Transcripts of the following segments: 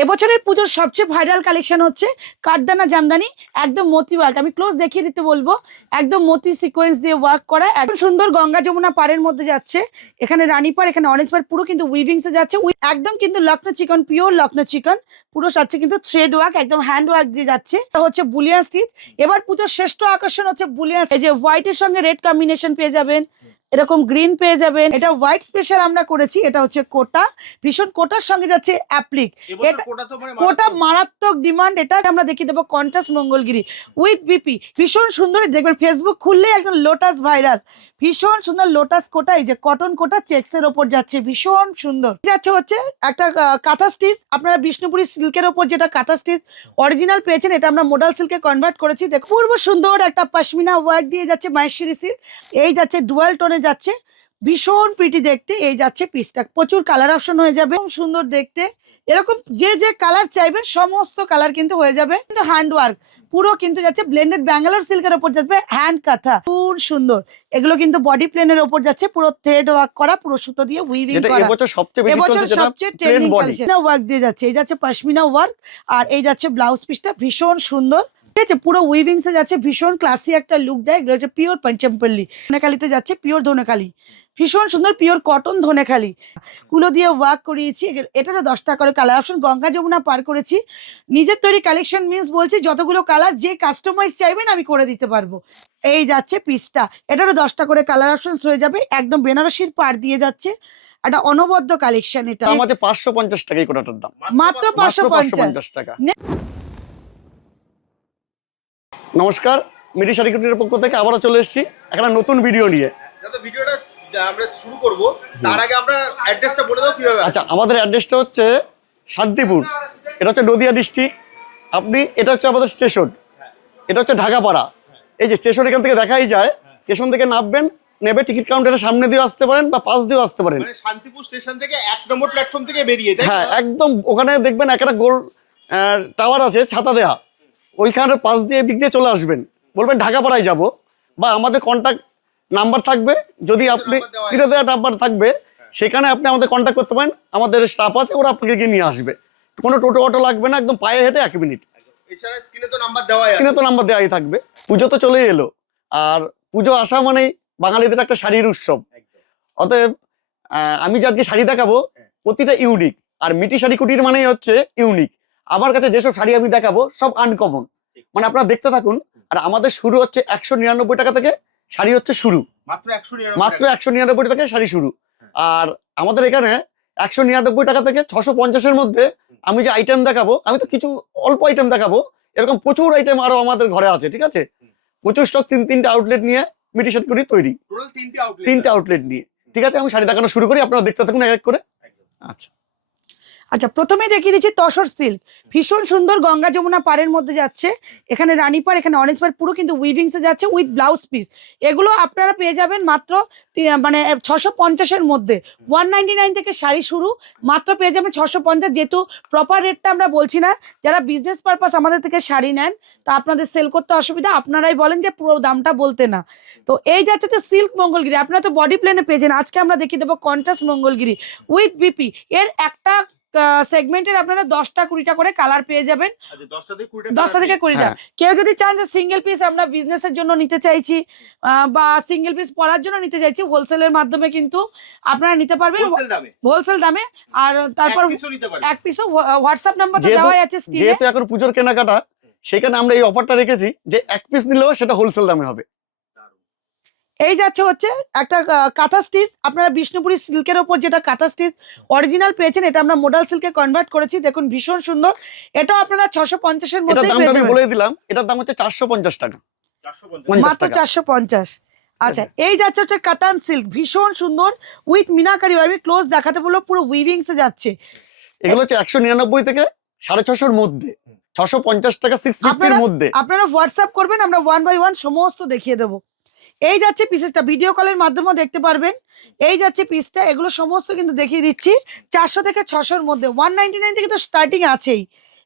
এবছরের পুজোর সবচেয়ে ভাইরাল কালেকশন হচ্ছে কাঠদানা জামদানি, একদম মতি ওয়ার্ক। আমি ক্লোজ দেখিয়ে দিতে বলবো, একদম মতি সিকোয়েন্স দিয়ে ওয়ার্ক করা, একদম সুন্দর গঙ্গা যমুনা পাড়ের মধ্যে যাচ্ছে। এখানে রানী পাড়, এখানে অরেঞ্জ পাড়, পুরো কিন্তু উইভিংসে যাচ্ছে। একদম কিন্তু লখনৌ চিকন, পিওর লখনৌ চিকন, পুরো যাচ্ছে কিন্তু থ্রেড ওয়ার্ক, একদম হ্যান্ড ওয়ার্ক দিয়ে যাচ্ছে। এটা হচ্ছে বুলিয়ান স্টিচ। এবার পুজোর শ্রেষ্ঠ আকর্ষণ হচ্ছে বুলিয়ান, এই যে হোয়াইটের সঙ্গে রেড কম্বিনেশন পেয়ে যাবেন, এরকম গ্রিন পেয়ে যাবেন। এটা হোয়াইট স্পেশাল আমরা করেছি, এটা হচ্ছে কোটা, ভীষণ কোটার সঙ্গে যাচ্ছে অ্যাপ্লিক। এটা কোটা মারাত্মক ডিমান্ড। এটা আমরা দেখিয়ে দেবো কন্ট্রাস্ট মঙ্গলগিরি উইথ বিপি, ভীষণ সুন্দর। দেখবেন ফেসবুক খুললে একদম লোটাস ভাইরাল, ভীষণ সুন্দর লোটাস কোটা, এই যে কটন কোটা চেক্সের ওপর যাচ্ছে, ভীষণ সুন্দর যাচ্ছে। হচ্ছে একটা কাঁথা স্টিচ, আপনারা বিষ্ণুপুরি সিল্কের ওপর যেটা কাঁথা স্টিচ অরিজিনাল পেয়েছেন, এটা আমরা মোডাল সিল্কে কনভার্ট করেছি। দেখো পূর্ব সুন্দর একটা পশমিনা ওয়ার্ক দিয়ে যাচ্ছে, মাহেশ্বরী সিল্ক, এই যাচ্ছে ডুয়াল টোনে যাচ্ছে, ভীষণ প্রিটি দেখতে। এই যাচ্ছে পিসটা, প্রচুর কালার অপশন হয়ে যাবে, খুব সুন্দর দেখতে। এরকম যে যে কালার চাইবেন সমস্ত কালার কিন্তু হয়ে যাবে, কিন্তু হ্যান্ড ওয়ার্ক পুরো কিন্তু যাচ্ছে ব্লেন্ডেড ব্যাঙ্গালোর সিল্কের ওপর যাচ্ছে, হ্যান্ড কাঁথা, খুব সুন্দর। এগুলো কিন্তু বডি প্লেনের ওপর যাচ্ছে, পুরো থ্রেড ওয়ার্ক করা, পুরো সুতো দিয়ে উইভিং করা। এবছর সবচেয়ে ট্রেন্ডিং কালেকশন ওয়ার্ক দিয়ে যাচ্ছে। এই যাচ্ছে পশমিনা ওয়ার্ক, আর এই যাচ্ছে ব্লাউজ পিসটা, ভীষণ সুন্দর। ঠিক আছে, পুরো উইভিংসে যাচ্ছে, ভীষণ ক্লাসি একটা লুক দেয়। এগুলো হচ্ছে পিওর পঞ্চমপল্লী, ধনেখালিতে যাচ্ছে, পিওর ধনেখালি, ভীষণ সুন্দর পিওর কটন ধনেখালি, কুলো দিয়ে ওয়ার্ক করিয়েছি। এটারও 10টা করে কালার অপশন, গঙ্গা যমুনা পার করেছি। নিজের তৈরি কালেকশন মিন্স বলছি, যতগুলো কালার যে কাস্টমাইজ চাইবেন আমি করে দিতে পারবো। এই যাচ্ছে পিসটা, এটারও 10টা করে কালার অপশন হয়ে যাবে, একদম বেনারসির পাড় দিয়ে যাচ্ছে, একটা অনবদ্য কালেকশন। এটা আমাদের 550 টাকাই কোটাটার দাম, মাত্র 550 টাকা। নমস্কার, মিডি শাড়ি কুটিরের পক্ষ থেকে আবারও চলে এসেছি একটা নতুন ভিডিও নিয়ে। ভিডিওটা আমরা শুরু করব, তার আগে আমরা অ্যাড্রেসটা বলে দাও কিভাবে। আচ্ছা, আমাদের অ্যাড্রেসটা হচ্ছে শান্তিপুর, এটা হচ্ছে নদিয়া ডিস্ট্রিক্ট। এটা হচ্ছে আমাদের স্টেশন, এটা হচ্ছে ঢাকাপাড়া। এই যে স্টেশন এখান থেকে দেখাই যায়, স্টেশন থেকে নামবেন, নেবে টিকিট কাউন্টারের সামনে দিয়ে আসতে পারেন বা পাশ দিয়েও আসতে পারেন। মানে শান্তিপুর স্টেশন থেকে 1 নম্বর প্ল্যাটফর্ম থেকে বেরিয়ে, তাই হ্যাঁ একদম, ওখানে দেখবেন একটা গোল টাওয়ার আছে ছাতা দেয়া, ওইখানের পাশ দিয়ে দিক দিয়ে চলে আসবেন, বলবেন ঢাকাপাড়ায় যাব, বা আমাদের কন্ট্যাক্ট নাম্বার থাকবে, যদি আপনি স্ক্রিনে দেওয়া নাম্বার থাকবে সেখানে আপনি আমাদের কন্ট্যাক্ট করতে পারেন। আমাদের স্টাফ আছে, ওরা আপনাকে গিয়ে নিয়ে আসবে, কোনো টোটো অটো লাগবে না, একদম পায়ে হেঁটে 1 মিনিট। এছাড়া স্ক্রিনে তো নাম্বার দেওয়াই আছে, স্ক্রিনে তো নাম্বার দেওয়াই থাকবে। পুজো তো চলেই এলো, আর পুজো আসা মানেই বাঙালিদের একটা শাড়ির উৎসব। অতএব আমি যে আজকে শাড়ি দেখাবো প্রতিটা ইউনিক, আর মিটি শাড়ি কুটির মানেই হচ্ছে ইউনিক। আমার কাছে যেসব শাড়ি আমি দেখাবো সব আনকমন, মানে আপনারা দেখতে থাকুন। আর আমাদের শুরু হচ্ছে 199 টাকা থেকে শাড়ি হচ্ছে শুরু, মাত্র 199 টাকা থেকে শাড়ি শুরু। আর আমাদের এখানে 199 টাকা থেকে 650-এর মধ্যে আমি যে আইটেম দেখাবো, আমি তো কিছু অল্প আইটেম দেখাবো, এরকম প্রচুর আইটেম আরো আমাদের ঘরে আছে। ঠিক আছে, প্রচুর স্টক, তিনটা আউটলেট নিয়ে মিটি শাড়ি কুটির তৈরি, তিনটা আউটলেট নিয়ে। ঠিক আছে, আমি শাড়ি দেখানো শুরু করি, আপনারা দেখতে থাকুন এক এক করে। আচ্ছা, প্রথমে দেখিয়ে দিচ্ছি তসর সিল্ক, ভীষণ সুন্দর গঙ্গা যমুনা পাড়ের মধ্যে যাচ্ছে। এখানে রানী পাড়, এখানে অরেঞ্জ পাড়, পুরো কিন্তু উইভিংসে যাচ্ছে উইথ ব্লাউজ পিস। এগুলো আপনারা পেয়ে যাবেন মাত্র মানে 650-এর মধ্যে। 199 থেকে শাড়ি শুরু, মাত্র পেয়ে যাবেন 650। যেহেতু প্রপার রেটটা আমরা বলছি না, যারা বিজনেস পারপাস আমাদের থেকে শাড়ি নেন তা আপনাদের সেল করতে অসুবিধা, আপনারাই বলেন যে পুরো দামটা বলতে না। তো এই যাচ্ছে তো সিল্ক মঙ্গলগিরি, আপনারা তো বডি প্লেনে পেয়েছেন, আজকে আমরা দেখিয়ে দেবো কন্ট্রাস্ট মঙ্গলগিরি উইথ বিপি। এর একটা সেগমেন্টের আপনারা 10টা 20টা করে কালার পেয়ে যাবেন, 10টা থেকে 20টা। কেউ যদি চান যে সিঙ্গেল পিস আমরা বিজনেসের জন্য নিতে চাইছি বা সিঙ্গেল পিস পরার জন্য নিতে চাইছি, হোলসেলের মাধ্যমে কিন্তু আপনারা নিতে পারবেন হোলসেল দামে। আর তারপর এক পিসও হোয়াটসঅ্যাপ নাম্বার তো দেওয়াই আছে স্ক্রিনে। যেহেতু এখন পুজোর কেনাকাটা, সেখানে আমরা এই অফারটা রেখেছি যে এক পিস নিলেও সেটা হোলসেল দামে হবে। এই যাচ্ছে হচ্ছে একটা কাঁথা স্টিচ, আপনারা বিষ্ণুপুরি সিল্কের ওপর যেটা কাঁথা স্টিচ অরিজিনাল পেয়েছেন, এটা আমরা মোডাল সিল্কে কনভার্ট করেছি। দেখুন ভীষণ সুন্দর, এটা আপনারা 650-এর মধ্যে দামটা আমি বলে দিলাম, এটার দাম হচ্ছে 450 টাকা, মাত্র 450। আচ্ছা, এই যাচ্ছে হচ্ছে কাতান সিল্ক, ভীষণ সুন্দর উইথ মিনাকারি। আমি ক্লোজ দেখাতে বলবো, পুরো উইভিংসে যাচ্ছে। এগুলো হচ্ছে 199 থেকে 650-এর মধ্যে, 650 টাকা 650-এর মধ্যে। আপনারা হোয়াটসঅ্যাপ করবেন, আমরা 1 বাই 1 সমস্ত দেখিয়ে দেবো। এই যাচ্ছে পিসেসটা, ভিডিও কলের মাধ্যমেও দেখতে পারবেন। এই যাচ্ছে পিসটা, এগুলো সমস্ত কিন্তু দেখিয়ে দিচ্ছি 400 থেকে 600-এর মধ্যে। 199 থেকে তো স্টার্টিং আছেই।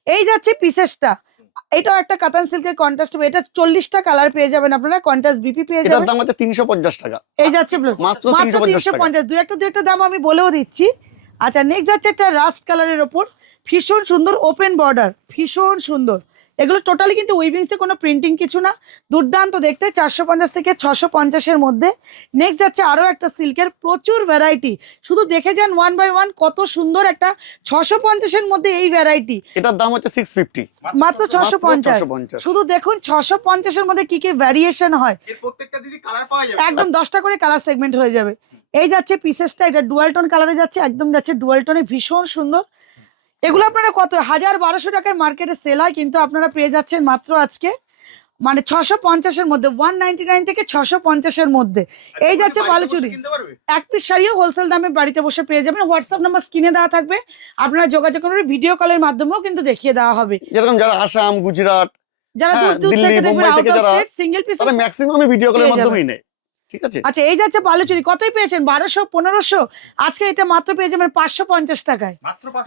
এই যাচ্ছে পিসেসটা, এটাও একটা কাতান সিল্কের কন্ট্রাস্ট, এটা 40টা কালার পেয়ে যাবেন আপনারা, কন্ট্রাস্ট বিপি পেয়ে যাবেন। এটার দাম হচ্ছে 350 টাকা। এই যাচ্ছে মাত্র 350 টাকা। দুই একটা দাম আমি বলেও দিচ্ছি। আচ্ছা, নেক্সট যাচ্ছে একটা রাস্ট কালারের ওপর, ভীষণ সুন্দর ওপেন বর্ডার, ভীষণ সুন্দর। এগুলো টোটালি কিন্তু উইভিংসে কোনো প্রিন্টিং কিছু না, দুর্দান্ত দেখতে। 450 থেকে 650-এর মধ্যে। নেক্সট যাচ্ছে আরও একটা সিল্কের, প্রচুর ভ্যারাইটি। শুধু দেখে যান ওয়ান বাই ওয়ান, কত সুন্দর একটা 650-এর মধ্যে এই ভ্যারাইটি। এটার দাম হচ্ছে 650, মাত্র 650। শুধু দেখুন 650-এর মধ্যে কি কি ভ্যারিয়েশন হয়। এর প্রত্যেকটা দিদি কালার পাওয়া যাবে একদম 10টা করে কালার সেগমেন্ট হয়ে যাবে। এই যাচ্ছে পিসেসটা, এটা ডুয়াল টোন কালারে যাচ্ছে, একদম যাচ্ছে ডুয়াল টোনে, ভীষণ সুন্দর। এগুলো আপনারা কত 1000-1200 টাকায় মার্কেটে সেল হয়, কিন্তু আপনারা পেয়ে যাচ্ছেন মাত্র আজকে মানে 650-এর মধ্যে, 199 থেকে 650-এর মধ্যে। এই যাচ্ছে বালুচুরি, কিনতে পারবে। এক পিস শাড়িও হোলসেল দামে বাড়িতে বসে পেয়ে যাবেন। হোয়াটসঅ্যাপ নাম্বার স্ক্রিনে দেওয়া থাকবে, আপনারা যোগাযোগ করবেন, ভিডিও কলের মাধ্যমেও কিন্তু দেখিয়ে দেওয়া হবে। যেরকম যারা আসাম, গুজরাট, যারা হ্যাঁ, দূর দিল্লি, থেকে দেখবেন, মুম্বাই আউট থেকে অফ যারা- স্টেট, সিঙ্গেল পিস। তারা ম্যাক্সিমাম ভিডিও কলের পেয়ে যাবেন। মাধ্যমেই নেয়। ঠিক আছে। আচ্ছা, এই যাচ্ছে বালুচুরি, কতই পেয়েছেন? 1200, 1500। আজকে এটা মাত্র পেয়ে যাবেন 550 টাকায়,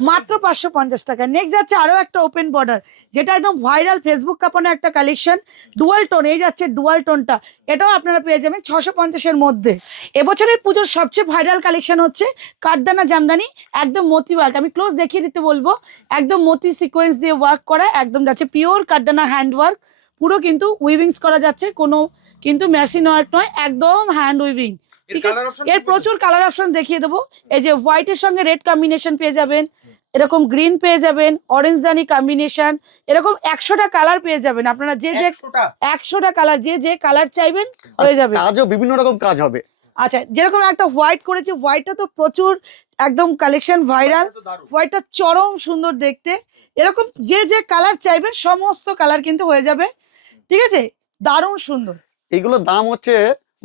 মাত্র 550 টাকা। নেক্সট যাচ্ছে আরো একটা ওপেন বর্ডার, যেটা একদম ভাইরাল, ফেসবুক কাঁপানো একটা কালেকশন, ডুয়াল টোন। এই যাচ্ছে ডুয়াল টোনটা, এটাও আপনারা পেয়ে যাবেন 650-এর মধ্যে। এবছরের পুজোর সবচেয়ে ভাইরাল কালেকশন হচ্ছে কাঠদানা জামদানি, একদম মতি ওয়ার্ক। আমি ক্লোজ দেখিয়ে দিতে বলবো, একদম মতি সিকোয়েন্স দিয়ে ওয়ার্ক করা, একদম যাচ্ছে পিওর কাঠদানা হ্যান্ড ওয়ার্ক। পুরো কিন্তু উইভিংস করা যাচ্ছে, কোনো কিন্তু মেশিন ওয়ার্ক নয়, একদম হ্যান্ড উইভিং। ঠিক আছে, এর প্রচুর কালার অপশন দেখিয়ে দেবো। এই যে হোয়াইটের সঙ্গে রেড কম্বিনেশন পেয়ে যাবেন, এরকম গ্রিন পেয়ে যাবেন, অরেঞ্জ দানি কম্বিনেশন, এরকম 100টা কালার পেয়ে যাবেন। আপনারা যে 100টা কালার, যে কালার চাইবেন হয়ে যাবে। কাজও বিভিন্ন রকম কাজ হবে। আচ্ছা, যেরকম একটা হোয়াইট করেছি, হোয়াইটটা তো প্রচুর একদম কালেকশন ভাইরাল, হোয়াইটটা চরম সুন্দর দেখতে। এরকম যে কালার চাইবেন সমস্ত কালার কিন্তু হয়ে যাবে। ঠিক আছে, দারুণ সুন্দর। এগুলোর দাম হচ্ছে,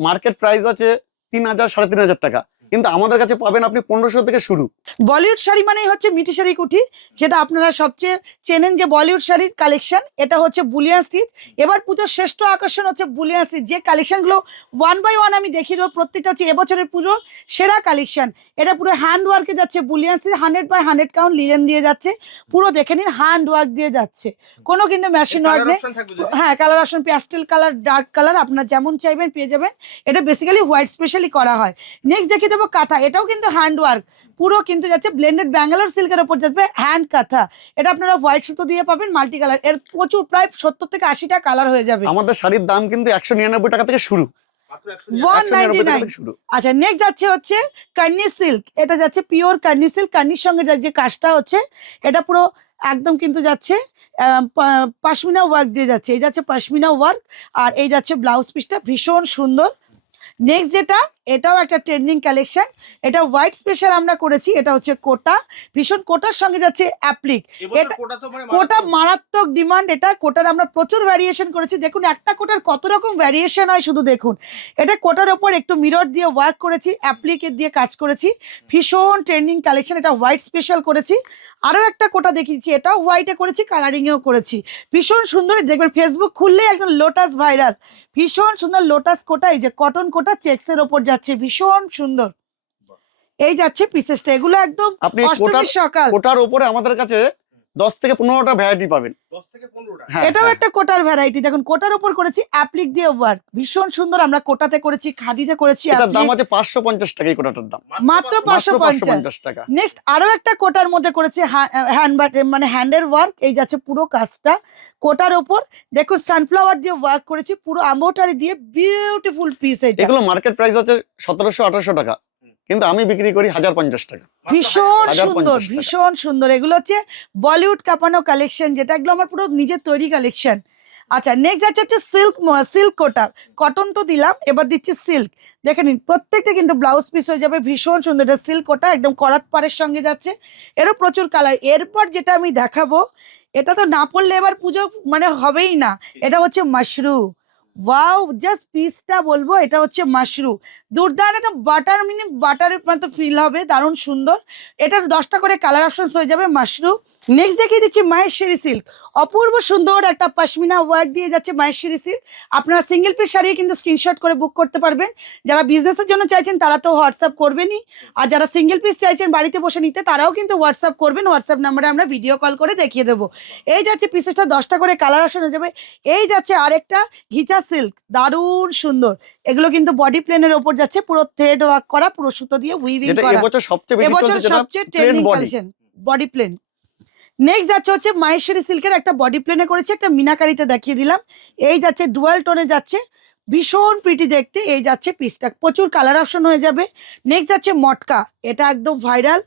মার্কেট প্রাইস আছে 3000, 3500 টাকা, কিন্তু আমাদের কাছে পাবেন আপনি 1500 থেকে শুরু। বলিউড শাড়ি মানেই হচ্ছে মিটি শাড়ি কুঠি, যেটা আপনারা সবচেয়ে চেনেন যে বলিউড শাড়ির কালেকশন। এটা হচ্ছে বুলিয়ান স্টিচ। এবার পুজোর শ্রেষ্ঠ আকর্ষণ হচ্ছে বুলিয়ান স্টিচ। যে কালেকশনগুলো ওয়ান বাই ওয়ান আমি দেখিয়ে দেবো, প্রত্যেকটা হচ্ছে এবছরের পুজোর সেরা কালেকশন। এটা পুরো হ্যান্ড ওয়ার্কে যাচ্ছে, বুলিয়ান স্টিচ 100/100 কাউন্ট লিলেন দিয়ে যাচ্ছে। পুরো দেখে নিন, হ্যান্ড ওয়ার্ক দিয়ে যাচ্ছে, কোনো কিন্তু মেশিন ওয়ার্ক নেই। হ্যাঁ, colour option pastel colour, dark colour, আপনারা যেমন চাইবেন পেয়ে যাবেন। এটা বেসিক্যালি হোয়াইট স্পেশালি করা হয়। নেক্সট দেখিয়ে দেবো কাঁথা, এটাও কিন্তু হ্যান্ড ওয়ার্ক, পুরো কিন্তু যাচ্ছে ব্লেন্ডেড ব্যাঙ্গালোর সিল্কের উপর যাবে হ্যান্ড কাঁথা। এটা আপনারা হোয়াইট সুতো দিয়ে পাবেন, মাল্টি কালার। এর প্রচুর প্রায় 70 থেকে 80টা কালার হয়ে যাবে। আমাদের শাড়ির দাম কিন্তু 199 টাকা থেকে শুরু, 199 টাকা থেকে শুরু। আচ্ছা, নেক্সট যাচ্ছে হচ্ছে কান্নি সিল্ক। এটা যাচ্ছে পিওর কান্নি সিল্ক, কান্নির সঙ্গে যে কাজটা হচ্ছে, এটা পুরো একদম কিন্তু যাচ্ছে পাশমিনা ওয়ার্ক দিয়ে যাচ্ছে। এই যাচ্ছে পাশমিনা ওয়ার্ক, আর এই যাচ্ছে ব্লাউজ পিসটা, ভীষণ সুন্দর। নেক্সট যেটা, এটাও একটা ট্রেন্ডিং কালেকশন, এটা হোয়াইট স্পেশাল আমরা করেছি। এটা হচ্ছে কোটা, ভীষণ কোটার সঙ্গে যাচ্ছে অ্যাপ্লিক। এটা কোটা মারাত্মক ডিমান্ড। এটা কোটার আমরা প্রচুর ভ্যারিয়েশন করেছি। দেখুন একটা কোটার কত রকম ভ্যারিয়েশন হয়, শুধু দেখুন। এটা কোটার ওপর একটু মিরর দিয়ে ওয়ার্ক করেছি, অ্যাপ্লিকের দিয়ে কাজ করেছি, ভীষণ ট্রেন্ডিং কালেকশন। এটা হোয়াইট স্পেশাল করেছি। আরও একটা কোটা দেখিয়েছি, এটাও হোয়াইটে করেছি, কালারিংয়েও করেছি, ভীষণ সুন্দর। দেখবেন ফেসবুক খুললে একদম লোটাস ভাইরাল, ভীষণ সুন্দর লোটাস কোটা। এই যে কটন কোটা চেক্সের ওপর যাচ্ছে, ভীষণ সুন্দর। এই যাচ্ছে পিসেসটা, এগুলো একদম আপনি অষ্টমীর সকাল। কোটার উপরে আমাদের কাছে 10 থেকে 15টা ভ্যারাইটি পাবেন। 10 থেকে 15টা। হ্যাঁ, এটাও হ্যাঁ। একটা কোটার ভ্যারাইটি। দেখুন কোটার উপর করেছি অ্যাপ্লিক দিয়ে ওয়ার্ক, ভীষণ সুন্দর। আমরা কোটাতে করেছি, খাদিতে করেছি। এটার দাম আছে 550 টাকা, এই কোটাটার দাম মাত্র মাত্র 550 550 টাকা। নেক্সট আরো একটা কোটার মধ্যে করেছি হ্যান্ড মানে হ্যান্ডের ওয়ার্ক। এই যাচ্ছে পুরো কাজটা কোটার ওপর। দেখুন সানফ্লাওয়ার দিয়ে ওয়ার্ক করেছি, পুরো এমব্রয়ডারি দিয়ে, বিউটিফুল পিস। এটা এগুলো মার্কেট প্রাইস আছে 1700-1800 টাকা, কিন্তু আমি বিক্রি করি 1050 টাকা। ভীষণ 1050 সুন্দর, টাকা। ভীষণ সুন্দর। এগুলো হচ্ছে বলিউড কাঁপানো কালেকশন, যেটা এগুলো আমার পুরো নিজের তৈরি কালেকশন। আচ্ছা, নেক্সট যাচ্ছে হচ্ছে সিল্ক কোটা। কটন তো দিলাম, এবার দিচ্ছি সিল্ক। দেখে নিন, প্রত্যেকটা কিন্তু ব্লাউজ পিস হয়ে যাবে, ভীষণ সুন্দর। এটা সিল্ক কোটা, একদম করাত পাড়ের সঙ্গে যাচ্ছে, এরও প্রচুর কালার। এরপর যেটা আমি দেখাবো, এটা তো না পড়লে এবার পুজো মানে হবেই না। এটা হচ্ছে মাশরু। ওয়াও, জাস্ট পিসটা বলবো, এটা হচ্ছে মাশরু, দুর্দান্ত। একদম বাটার বাটারের মতো ফিল হবে, দারুণ সুন্দর। এটার 10টা করে কালার অপশনস হয়ে যাবে মাশরু। নেক্সট দেখিয়ে দিচ্ছি মাহেশ্বরী সিল্ক, অপূর্ব সুন্দর একটা পশমিনা ওয়ার্ক দিয়ে যাচ্ছে মাহেশ্বরী সিল্ক। আপনারা সিঙ্গেল পিস শাড়ি কিন্তু স্ক্রিনশট করে বুক করতে পারবেন। যারা বিজনেসের জন্য চাইছেন তারা তো হোয়াটসঅ্যাপ করবেনই, আর যারা সিঙ্গেল পিস চাইছেন বাড়িতে বসে নিতে, তারাও কিন্তু হোয়াটসঅ্যাপ করবেন। হোয়াটসঅ্যাপ নাম্বারে আমরা ভিডিও কল করে দেখিয়ে দেবো। এই যাচ্ছে পিসেসটা, 10টা করে কালার অপশন হয়ে যাবে। এই যাচ্ছে আরেকটা ঘিচা সিল্ক, দারুণ সুন্দর। এগুলো কিন্তু বডি প্লেনের ওপর যাচ্ছে, পুরো থ্রেড ওয়ার্ক করা, পুরো সুতো দিয়ে উইভিং এটা করা। এবছর সবচেয়ে বেশি চলছে, যেটা সবচেয়ে plain trending body. Collection, body plain. Next যাচ্ছে হচ্ছে মাহেশ্বরী সিল্কের একটা বডি প্লেনে করেছে, একটা মিনাকারিতে দেখিয়ে দিলাম। এই যাচ্ছে ডুয়াল টোনে যাচ্ছে, ভীষণ প্রিটি দেখতে। এই যাচ্ছে পিসটা, প্রচুর কালার অপশন হয়ে যাবে। নেক্সট যাচ্ছে মটকা, এটা একদম ভাইরাল।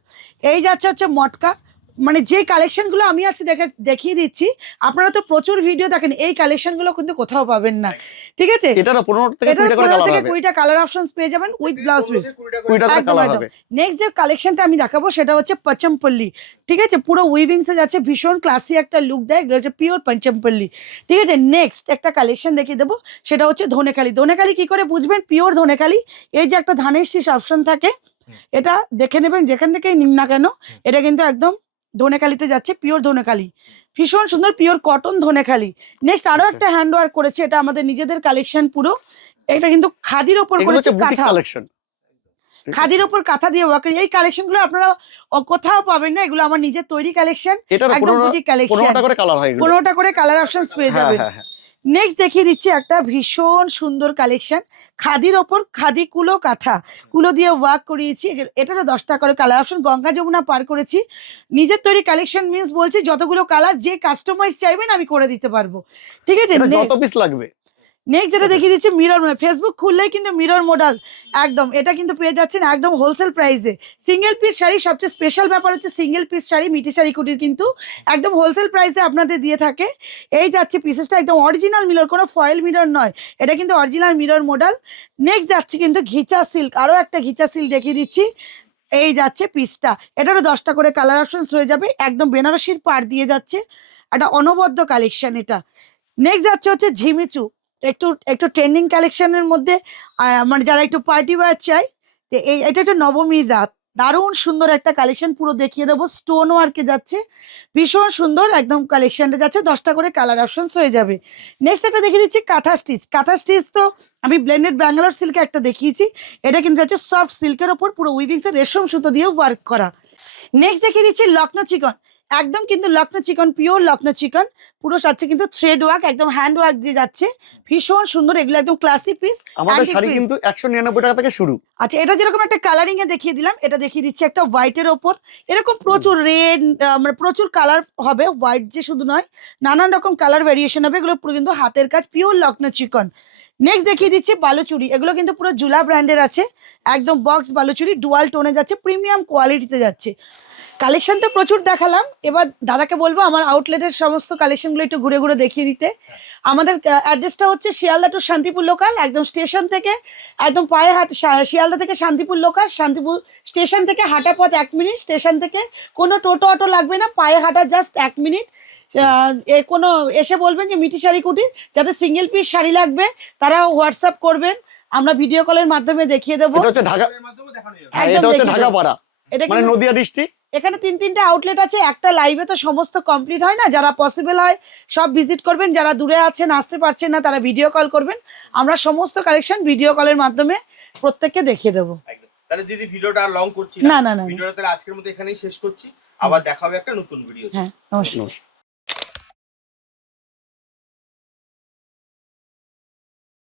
এই যাচ্ছে হচ্ছে মটকা, মানে যে কালেকশনগুলো আমি আজকে দেখিয়ে দিচ্ছি, আপনারা তো প্রচুর ভিডিও দেখেন, এই কালেকশনগুলো কিন্তু কোথাও পাবেন না, ঠিক আছে? এটারও 15 থেকে এটা 20টা করে 15 কালার থেকে হবে, 20টা কালার অপশন পেয়ে যাবেন উইথ ব্লাউজ পিস। 20টা করে একদম কালার একদম। হবে। নেক্সট যে কালেকশনটা আমি দেখাবো সেটা হচ্ছে পঞ্চমপল্লী, ঠিক আছে? পুরো উইভিংসে যাচ্ছে, ভীষণ ক্লাসি একটা লুক দেয়, এগুলো হচ্ছে পিওর পঞ্চমপল্লী, ঠিক আছে? নেক্সট একটা কালেকশন দেখিয়ে দেবো, সেটা হচ্ছে ধনেখালি। ধনেখালি কি করে বুঝবেন পিওর ধনেখালি? এই যে একটা ধানের শীষ অপশন থাকে, এটা দেখে নেবেন যেখান থেকেই নিন না কেন, এটা কিন্তু একদম ধনেখালিতে যাচ্ছে, পিওর ধনেখালি, ভীষণ সুন্দর পিওর কটন ধনেখালি। নেক্সট আরো একটা হ্যান্ড ওয়ার্ক করেছে, এটা আমাদের নিজেদের কালেকশন পুরো, এটা কিন্তু খাদির ওপর এগুলো করেছে, হচ্ছে বুটিক কাঁথা, কালেকশন, খাদির ওপর কাঁথা দিয়ে ওয়ার্ক। এই কালেকশনগুলো আপনারা কোথাও পাবেন না, এগুলো আমার নিজের তৈরি কালেকশন, এটারও একদম বুটিক কালেকশন। 15টা করে কালার হয় এগুলো। 15টা করে কালার অপশনস পেয়ে হ্যাঁ যাবেন। হ্যাঁ হ্যাঁ। নেক্সট দেখিয়ে দিচ্ছি একটা ভীষণ সুন্দর কালেকশন, খাদির ওপর খাদি কুলো কাঁথা, কুলো দিয়ে ওয়ার্ক করিয়েছি, এটারও 10টা করে কালার অপশন। গঙ্গা যমুনা পার করেছি, নিজের তৈরি কালেকশন মিন্স বলছি যতগুলো কালার যে কাস্টমাইজ চাইবেন আমি করে দিতে পারবো, ঠিক আছে? এটা যত পিস লাগবে। নেক্সট যেটা দেখিয়ে দিচ্ছি মিরর মডেল, ফেসবুক খুললেই কিন্তু মিরর মডেল, একদম এটা কিন্তু পেয়ে যাচ্ছেন একদম হোলসেল প্রাইসে। সিঙ্গেল পিস শাড়ি, সবচেয়ে স্পেশাল ব্যাপার হচ্ছে সিঙ্গেল পিস শাড়ি, মিটি শাড়ি কুটির কিন্তু একদম হোলসেল প্রাইসে আপনাদের দিয়ে থাকে। এই যাচ্ছে পিসেসটা একদম অরিজিনাল মিরর, কোনো ফয়েল মিরর নয়, এটা কিন্তু অরিজিনাল মিরর মডেল। নেক্সট যাচ্ছে কিন্তু ঘিচা সিল্ক, আরও একটা ঘিচা সিল্ক দেখিয়ে দিচ্ছি। এই যাচ্ছে পিসটা, এটারও 10টা করে কালার অপশনস হয়ে যাবে, একদম বেনারসির পাড় দিয়ে যাচ্ছে, একটা অনবদ্য কালেকশন এটা। নেক্সট যাচ্ছে হচ্ছে ঝিমিচু, একটু একটু ট্রেন্ডিং কালেকশনের মধ্যে, মানে যারা একটু পার্টি ওয়্যার চাই, তো এটা একটা নবমীর রাত, দারুণ সুন্দর একটা কালেকশন, পুরো দেখিয়ে দেবো, স্টোন ওয়ার্কে যাচ্ছে, ভীষণ সুন্দর একদম কালেকশনটা যাচ্ছে, 10টা করে কালার অপশনস হয়ে যাবে। নেক্সট একটা দেখিয়ে দিচ্ছি কাঁথা স্টিচ। কাঁথা স্টিচ তো আমি ব্লেন্ডেড ব্যাঙ্গালোর সিল্কে একটা দেখিয়েছি, এটা কিন্তু যাচ্ছে সফট সিল্কের ওপর পুরো উইভিংসের রেশম সুতো দিয়ে ওয়ার্ক করা। নেক্সট দেখিয়ে দিচ্ছি লখনৌ চিকন, একদম কিন্তু লখনৌ চিকন, পিওর লখনৌ চিকন, পুরো যাচ্ছে কিন্তু থ্রেড ওয়ার্ক, একদম হ্যান্ড ওয়ার্ক দিয়ে যাচ্ছে, ভীষণ সুন্দর, এগুলো একদম ক্লাসিক পিস। আমাদের শাড়ি কিন্তু 199 টাকা থেকে শুরু। আচ্ছা, এটা যেরকম একটা কালারিং এ দেখিয়ে দিলাম, এটা দেখিয়ে দিচ্ছি একটা হোয়াইটের ওপর, এরকম প্রচুর রেড, মানে প্রচুর কালার হবে, হোয়াইট যে শুধু নয়, নানান রকম কালার ভেরিয়েশন হবে, এগুলো পুরো কিন্তু হাতের কাজ, পিওর লখনৌ চিকন। নেক্সট দেখিয়ে দিচ্ছি বালুচুরি, এগুলো কিন্তু পুরো জুলা ব্র্যান্ডের আছে, একদম বক্স বালুচুরি, ডুয়াল টোনে যাচ্ছে, প্রিমিয়াম কোয়ালিটিতে যাচ্ছে। কালেকশন তো প্রচুর দেখালাম, এবার দাদাকে বলবো আমার আউটলেটের সমস্ত কালেকশনগুলো একটু ঘুরে ঘুরে দেখিয়ে দিতে। আমাদের অ্যাড্রেসটা হচ্ছে শিয়ালদা টু শান্তিপুর লোকাল, একদম স্টেশন থেকে একদম পায়ে শিয়ালদা থেকে শান্তিপুর লোকাল, শান্তিপুর স্টেশন থেকে হাঁটা পথ 1 মিনিট, স্টেশন থেকে কোনো টোটো অটো লাগবে না, পায়ে হাঁটা জাস্ট 1 মিনিট। কোনো এসে বলবেন যে মিটি শাড়ি কুটির, যাদের সিঙ্গেল পিস শাড়ি লাগবে তারা হোয়াটসঅ্যাপ করবেন, আমরা ভিডিও কলের মাধ্যমে দেখিয়ে দেবো। এটা হচ্ছে ঢাকা, মাধ্যমে দেখানো যাবে। হ্যাঁ, একদম এটা হচ্ছে দেখিয়ে ঢাকা দেবো। পাড়া, এটা মানে কিন্তু নদিয়া ডিস্ট্রিক্ট। এখানে 3টা আউটলেট আছে, একটা লাইভে তো সমস্ত কমপ্লিট হয় না, যারা পসিবল হয় সব ভিজিট করবেন, যারা দূরে আছেন আসতে পারছেন না তারা ভিডিও কল করবেন, আমরা সমস্ত কালেকশন ভিডিও কলের মাধ্যমে প্রত্যেককে দেখিয়ে দেবো। একদম। তাহলে দিদি ভিডিওটা আর লং করছি না, না, না, না। ভিডিওটা তাহলে আজকের মতো এখানেই শেষ করছি, আবার দেখা হবে একটা নতুন ভিডিও। হ্যাঁ, নমস্কার।